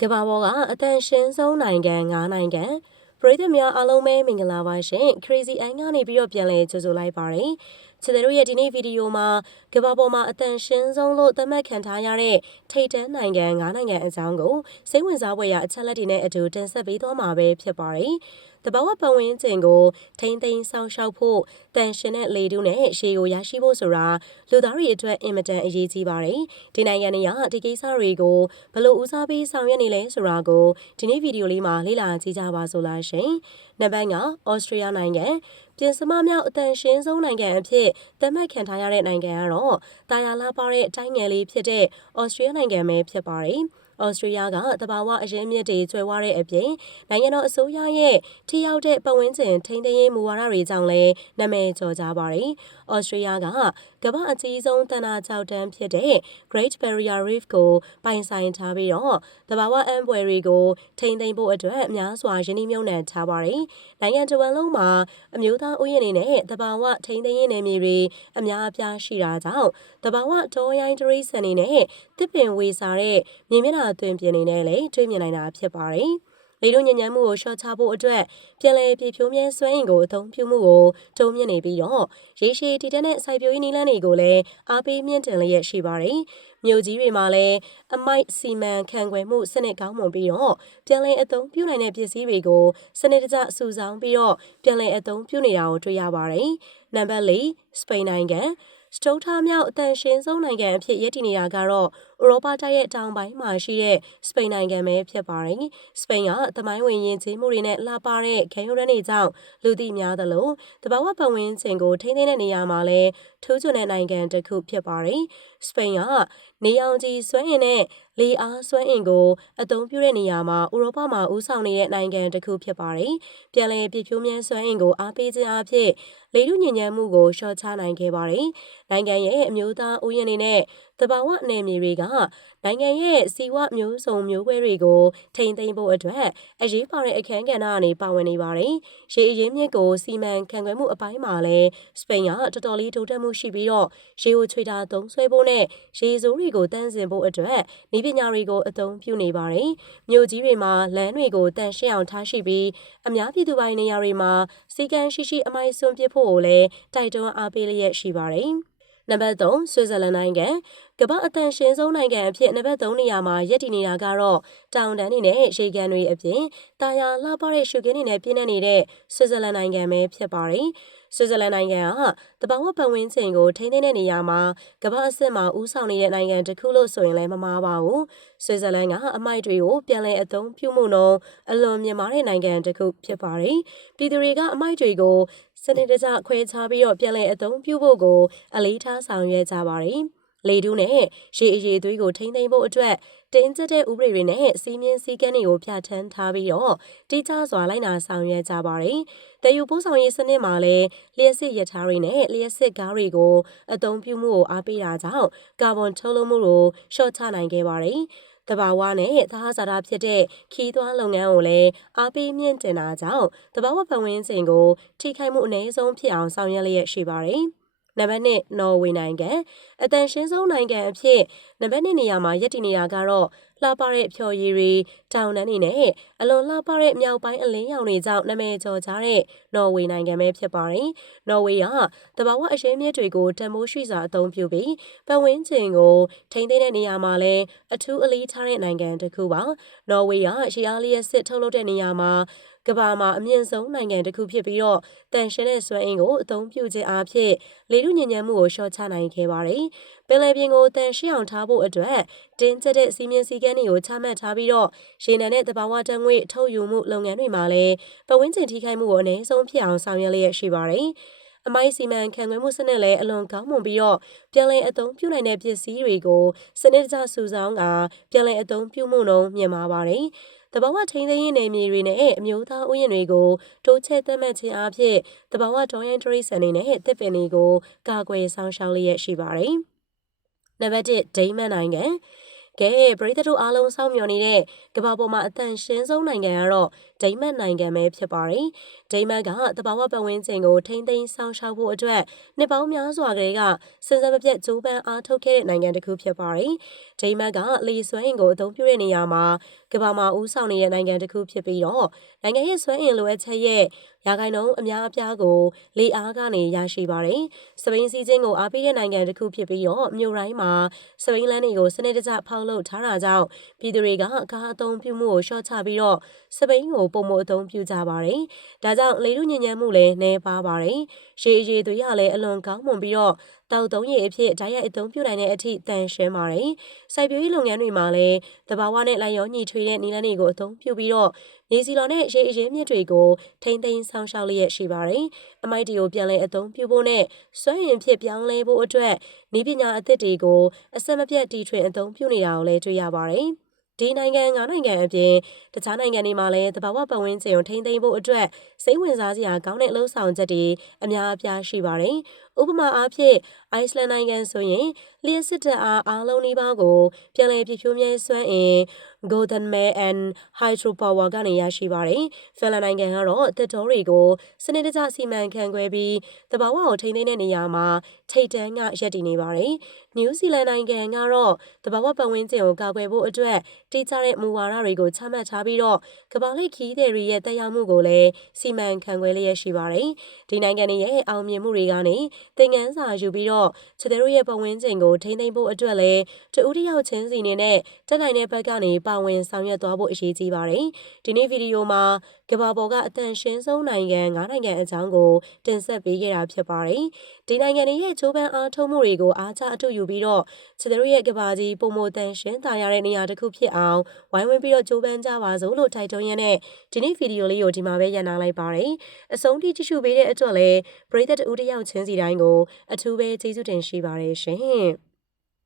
ကမ္ဘာပေါ်ကအတန်ရှင်းဆုံးနိုင်ငံ၅နိုင်ငံပရိသတ်များအားလုံးပဲမင်္ဂလာပါရှင် Crazy Eye ကနေပြီးတော့ပြန်လည်ကြိုဆိုလိုက်ပါတယ် ချစ်တဲ့တို့ရဲ့ဒီနေ့ဗီဒီယိုမှာကမ္ဘာပေါ်မှာအတန်ရှင်းဆုံးလို့သတ်မှတ်ခံထားရတဲ့ထိပ်တန်းနိုင်ငံ၅နိုင်ငံအကြောင်းကိုစိတ်ဝင်စားဖွယ်ရာအချက်လက်တွေနဲ့အတူတင်ဆက်ပေးသွားမှာပဲဖြစ်ပါတယ်တဘာဝပတ်ဝန်းကျင်ကိုထိမ့်သိမ်းဆောင်ရှောက်ဖို့တန်ရှင်တဲ့လေတုနဲ့ရှေးကိုရရှိဖို့ဆိုတာလူသားတွေအတွက်အင်မတန်အရေးကြီးပါတယ်။ဒီနိုင်ငံတွေကဒီကိစ္စတွေကိုဘယ်လိုဦးစားပေးဆောင်ရွက်နေလဲဆိုတာကိုဒီနေ့ဗီဒီယိုလေးမှာလေ့လာကြည့်ကြပါစို့လားရှင်။ နံပါတ်ကဩစတြေးလျနိုင်ငံပြင်စမမြောက်အတန်ရှင်းဆုံးနိုင်ငံအဖြစ်သတ်မှတ်ခံထားရတဲ့နိုင်ငံကတော့တာယာလာပါတဲ့တိုင်းငယ်လေးဖြစ်တဲ့ဩစတြေးလျနိုင်ငံပဲဖြစ်ပါတယ်။ ဩစတြေးလျကတဘာဝအရင်းမြစ်တွေကျွဲဝတဲ့အပြင်နိုင်ငံတော်အစိုးရရဲ့ထိရောက်တဲ့ပတ်ဝန်းကျင်ထိန်းသိမ်းရေးမူဝါဒတွေကြောင့်လည်းနာမည်ကျော်ကြပါတယ်။ဩစတြေးလျကကမ္ဘာအကြီးဆုံးတန်တာကြောက်တန်းဖြစ်တဲ့ Great Barrier Reef ကိုပိုင်ဆိုင်ထားပြီးတော့တဘာဝအံပွယ်တွေကိုထိန်းသိမ်းဖို့အတွက်အများစွာယင်းနှိမ့်မြုံနှံထားပါတယ်။နိုင်ငံတော်ဝန်လုံးမှာအမျိုးသားဥယျာဉ်တွေနဲ့တဘာဝထိန်းသိမ်းရေးနယ်မြေတွေအများအပြားရှိတာကြောင့်တဘာဝတောရိုင်းတရိစံနေနဲ့တစ်ပင်ဝေစာတဲ့မြေမျက်နှာသွင်ပြင်နေနဲ့လည်းတွေ့မြင်နိုင်တာဖြစ်ပါတယ်။လေတို့ညဉ့်ညမ်းမှုကိုရှော့ချဖို့အတွက်ပြည်လဲပြည်ဖြိုးမြဲစွမ်းအင်ကိုအသုံးပြုမှုကိုတုံ့မြင့်နေပြီးတော့ရေရှည်တည်တဲ့စိုက်ပျိုးရေးနည်းလမ်းတွေကိုလည်းအားပေးမြင့်တင်လျက်ရှိပါတယ်။မြို့ကြီးတွေမှာလည်းအမိုက်စီမံခန့်ခွဲမှုစနစ်ကောင်းမွန်ပြီးတော့ပြည်လဲအသုံးပြုနိုင်တဲ့ပစ္စည်းတွေကိုစနစ်တကျစုဆောင်းပြီးတော့ပြည်လဲအသုံးပြုနေတာကိုတွေ့ရပါတယ်။နံပါတ်၄စပိန်နိုင်ငံစတုထမြောက်အတန်ရှင်းဆုံးနိုင်ငံအဖြစ်ရည်တည်နေတာကတော့ ဥရောပတိုက်ရဲ့တောင်ပိုင်းမှာရှိတဲ့စပိန်နိုင်ငံပဲဖြစ်ပါတယ်။စပိန်ကသမိုင်းဝင်ယဉ်ကျေးမှုတွေနဲ့လှပတဲ့ခံယူရတဲ့ကြောင့်လူသိများသလိုတဘာဝပတ်ဝန်းကျင်ကိုထိန်းသိမ်းတဲ့နေရာမှာလည်းထူးချွန်တဲ့နိုင်ငံတစ်ခုဖြစ်ပါတယ်။စပိန်ကနေအောင်ကြီးစွမ်းအင်နဲ့လေအားစွမ်းအင်ကိုအသုံးပြုတဲ့နေရာမှာဥရောပမှာဦးဆောင်နေတဲ့နိုင်ငံတစ်ခုဖြစ်ပါတယ်။ပြန်လည်ပြည့်ဖြိုးမြဲစွမ်းအင်ကိုအားပေးခြင်းအဖြစ်လေထုညဉ့်ညမ်းမှုကိုလျှော့ချနိုင်ခဲ့ပါတယ်။နိုင်ငံရဲ့အမျိုးသားဥယျာဉ်တွေနဲ့ တဘာဝနယ်မြေတွေကနိုင်ငံရဲ့စီဝမျိုးစုံမျိုးကွဲတွေကိုထိန်းသိမ်းဖို့အတွက်အရေးပါတဲ့အခန်းကဏ္ဍကနေပါဝင်နေပါတယ်။ရေအရင်းမြစ်ကိုစီမံခန့်ခွဲမှုအပိုင်းမှာလည်းစပိန်ကတော်တော်လေးတိုးတက်မှုရှိပြီးတော့ရေကိုချွေတာသုံးဆွဲဖို့နဲ့ရေစိုးတွေကိုတန်းစင်ဖို့အတွက်နည်းပညာတွေကိုအသုံးပြုနေပါတယ်။မြို့ကြီးတွေမှာလမ်းတွေကိုတန်ရှင်းအောင်ထားရှိပြီးအများပြည်သူပိုင်နေရာတွေမှာစီကံရှိရှိအမိုက်စွန့်ပစ်ဖို့ကိုလည်းတိုက်တွန်းအားပေးလျက်ရှိပါတယ်။နံပါတ်3ဆွစ်ဇာလန်နိုင်ငံ ကမ္ဘာအတန်ရှင်းဆုံးနိုင်ငံအဖြစ်နံပါတ်3နေရာမှာရပ်တည်နေတာကတော့တောင်တန်းတွေနဲ့ရေကန်တွေအပြင်တာယာလှပတဲ့ရှုခင်းတွေနဲ့ပြည့်နေနေတဲ့ဆွစ်ဇာလန်နိုင်ငံပဲဖြစ်ပါတယ်။ဆွစ်ဇာလန်နိုင်ငံကတဘာဝပတ်ဝန်းကျင်ကိုထိန်းသိမ်းတဲ့နေရာမှာကမ္ဘာအဆင့်မှာဦးဆောင်နေတဲ့နိုင်ငံတစ်ခုလို့ဆိုရင်လည်းမမှားပါဘူး။ဆွစ်ဇာလန်ကအမိုက်တွေကိုပြန်လည်အသုံးပြုမှုနှုန်းအလွန်မြင့်မားတဲ့နိုင်ငံတစ်ခုဖြစ်ပါတယ်။ပြည်သူတွေကအမိုက်တွေကိုစနစ်တကျခွဲခြားပြီးတော့ပြန်လည်အသုံးပြုဖို့ကိုအလေးထားဆောင်ရွက်ကြပါတယ်။ လေတူးနဲ့ရေအရေသွေးကိုထိန်းသိမ်းဖို့အတွက်တင်းကျပ်တဲ့ဥပဒေတွေနဲ့စီးမြင့်စည်းကမ်းတွေကိုပြဋ္ဌာန်းထားပြီးတော့တိကျစွာလိုက်နာဆောင်ရွက်ကြပါတယ်။တည်ယူပို့ဆောင်ရေးစနစ်မှာလည်းလျှက်စစ်ရထားတွေနဲ့လျှက်စစ်ကားတွေကိုအသုံးပြုမှုကိုအားပေးတာကြောင့်ကာဗွန်ထုတ်လွှတ်မှုကိုလျှော့ချနိုင်ခဲ့ပါတယ်။တဘာဝနဲ့သဟဇာတာဖြစ်တဲ့ခီးသွွားလုပ်ငန်းကိုလည်းအားပေးမြင့်တင်တာကြောင့်တဘာဝပတ်ဝန်းကျင်ကိုထိခိုက်မှုအနည်းဆုံးဖြစ်အောင်ဆောင်ရွက်လျက်ရှိပါတယ်။ နံပါတ်1နော်ဝေနိုင်ငံအတန်ရှင်းဆုံးနိုင်ငံအဖြစ်နံပါတ်2နေရာမှာရပ်တည်နေတာကတော့လှပတဲ့ဖြော်ရည်တွေတောင်တန်းတွေနဲ့အလွန်လှပတဲ့မြောက်ပိုင်းအလင်းရောင်တွေကြောင့်နာမည်ကျော်ကြတဲ့နော်ဝေနိုင်ငံပဲဖြစ်ပါတယ်။နော်ဝေကတဘာဝအရင်းမြစ်တွေကိုတန်မိုးရှိစွာအသုံးပြုပြီးပတ်ဝန်းကျင်ကိုထိန်းသိမ်းတဲ့နေရာမှာလည်းအထူးအလေးထားတဲ့နိုင်ငံတစ်ခုပါ။နော်ဝေကရှီအားလျက်စစ်ထုတ်လုပ်တဲ့နေရာမှာ ကမ္ဘာမှာအမြင့်ဆုံးနိုင်ငံတစ်ခုဖြစ်ပြီးတော့တန်ရှင်းတဲ့စွမ်းအင်ကိုအသုံးပြုခြင်းအဖြစ်လေထုညဉ့်ညမ်းမှုကိုလျှော့ချနိုင်ခဲ့ပါတယ်။ပင်လယ်ပြင်ကိုတန်ရှင်းအောင်ထားဖို့အတွက်တင်းကျပ်တဲ့စီမင်းစည်းကမ်းတွေကိုချမှတ်ထားပြီးတော့ရေနံနဲ့တဘာဝတံငွေထုတ်ယူမှုလုပ်ငန်းတွေမှာလည်းပဝန်းကျင်ထိခိုက်မှုကိုအနည်းဆုံးဖြစ်အောင်ဆောင်ရွက်လျက်ရှိပါတယ်။အမိုက်စီမံခန့်ခွဲမှုစနစ်လည်းအလွန်ကောင်းမွန်ပြီးတော့ပြန်လည်အသုံးပြုနိုင်တဲ့ပစ္စည်းတွေကိုစနစ်တကျစုဆောင်းကပြန်လည်အသုံးပြုမှုနှုန်းမြင့်မားပါတယ်။ တဘာဝထိန်းသိမ်းရေးနယ်မြေတွေနဲ့အမျိုးသားဥယျာဉ်တွေကိုတိုးချဲ့သတ်မှတ်ခြင်းအဖြစ်တဘာဝဒေါ်ရိုင်းထရိစံတွေနဲ့တစ်ပင်တွေကိုကာကွယ်ဆောင်ရှောက်လျက်ရှိပါတယ်။နံပါတ်1ဒိမန်နိုင်ငံကဲပရိသတ်တို့အားလုံးစောင့်မျှော်နေတဲ့ကမ္ဘာပေါ်မှာအတန်ရှင်းဆုံးနိုင်ငံကတော့ ဒိမတ်နိုင်ငံပဲဖြစ်ပါတယ်။ဒိမတ်ကတဘာဝပတ်ဝန်းကျင်ကိုထိမ့်သိမ်းဆောင်ရှောက်ဖို့အတွက်နှစ်ပေါင်းများစွာကလေးကစင်စမပြတ်ကြိုးပမ်းအားထုတ်ခဲ့တဲ့နိုင်ငံတစ်ခုဖြစ်ပါတယ်။ဒိမတ်ကလေစွမ်းအင်ကိုအသုံးပြုတဲ့နေရာမှာကမ္ဘာမှာဦးဆောင်နေတဲ့နိုင်ငံတစ်ခုဖြစ်ပြီးတော့နိုင်ငံရဲ့စွမ်းအင်လိုအပ်ချက်ရဲ့ရာခိုင်နှုန်းအများအပြားကိုလေအားကနေရရှိပါတယ်။စပိန်စီးချင်းကိုအားပေးတဲ့နိုင်ငံတစ်ခုဖြစ်ပြီးတော့မြို့တိုင်းမှာစပိန်လန်းတွေကိုစနစ်တကျဖောက်လုပ်ထားတာကြောင့်ပြည်သူတွေကကားအသုံးပြုမှုကိုရှော့ချပြီးတော့စပိန်ကိုပုံမအသုံးပြုကြပါတယ်။ဒါကြောင့်လေထုညဉ့်ညမ်းမှုလည်းနည်းပါးပါတယ်။ရေအရည်သွေးရလည်းအလွန်ကောင်းမွန်ပြီးတော့တောက်သုံးရည်အဖြစ်ဓာတ်ရိုက်အသုံးပြုနိုင်တဲ့အထိတန်ရှင်းပါတယ်။စိုက်ပျိုးရေးလုပ်ငန်းတွေမှာလည်းတဘာဝနဲ့လိုက်ရောညီထွေတဲ့နည်းလမ်းတွေကိုအသုံးပြုပြီးတော့နေစီလော်နဲ့ရေအရင်းမြစ်တွေကိုထိမ့်သိမ်းဆောင်ရှောက်လျက်ရှိပါတယ်။ MIT ကိုပြန်လည်အသုံးပြုဖို့နဲ့စွမ်းအင်ဖြစ်ပြောင်းလဲဖို့အတွက်ဤပညာအသစ်တွေကိုအဆက်မပြတ်တီထွင်အသုံးပြုနေတာကိုလည်းတွေ့ရပါတယ်။ ဒီနိုင်ငံငါးနိုင်ငံအပြင်တခြားနိုင်ငံတွေမှာလည်းတဘာဝပတ်ဝန်းကျင်ကိုထိန်းသိမ်းဖို့အတွက်စိတ်ဝင်စားစရာကောင်းတဲ့အလုပ်ဆောင်ချက်တွေအများအပြားရှိပါတယ်။ဥပမာအားဖြင့်အိုက်စလန်နိုင်ငံဆိုရင်လျှက်စစ်တပ်အားအားလုံးနှီးပါးကိုပြန်လည်ပြည့်ဖြိုးမြဲစွမ်းအင် Golden Mare and Hydropower ကနေရရှိပါတယ်။ဖင်လန်နိုင်ငံကတော့တစ်တော်တွေကိုစနစ်တကျစီမံခန့်ခွဲပြီးတဘာဝကိုထိန်းသိမ်းတဲ့နေရာမှာထိတ်တန်းကရပ်တည်နေပါတယ်။နယူးဇီလန်နိုင်ငံကတော့တဘာဝပတ်ဝန်းကျင်ကိုကာကွယ်ဖို့အတွက်တိကျတဲ့မူဝါဒတွေကိုချမှတ်ထားပြီးတော့ကမ္ဘာလိခီးသည်တွေရဲ့တက်ရောက်မှုကိုလည်းစီမံခန့်ခွဲလျက်ရှိပါတယ်။ဒီနိုင်ငံတွေရဲ့အောင်မြင်မှုတွေကနေသင်ခန်းစာယူပြီးတော့ခြေတို့ရဲ့ပတ်ဝန်းကျင်ကိုထိန်းသိမ်းဖို့အတွက်လည်းတဦးတစ်ယောက်ချင်းစီနေနဲ့တက်နိုင်တဲ့ဘက်ကနေပါဝင်ဆောင်ရွက်သွားဖို့အရေးကြီးပါတယ်။ဒီနေ့ဗီဒီယိုမှာကမ္ဘာပေါ်ကအတန်ရှင်းဆုံးနိုင်ငံ၅နိုင်ငံအကြောင်းကိုတင်ဆက်ပေးခဲ့တာဖြစ်ပါတယ်။ဒီနိုင်ငံတွေရဲ့ချိုးပန်းအားထုတ်မှုတွေကိုအားချအထုတ်ယူပြီးတော့ခြေတို့ရဲ့ကမ္ဘာကြီးပုံမတန်ရှင်းသာရတဲ့နေရာတစ်ခုဖြစ်အောင်ဝိုင်းဝန်းပြီးတော့ကြိုးပမ်းကြပါစို့လို့ထိုက်တွန်းရတဲ့ဒီနေ့ဗီဒီယိုလေးကိုဒီမှာပဲရန်နာလိုက်ပါတယ်။အဆုံးထိကြည့်ရှုပေးတဲ့အတွက်လည်းပရိသတ်တူတစ်ယောက်ချင်းစီတိုင်းကိုအထူးပဲကျေးဇူးတင်ရှိပါတယ်ရှင်။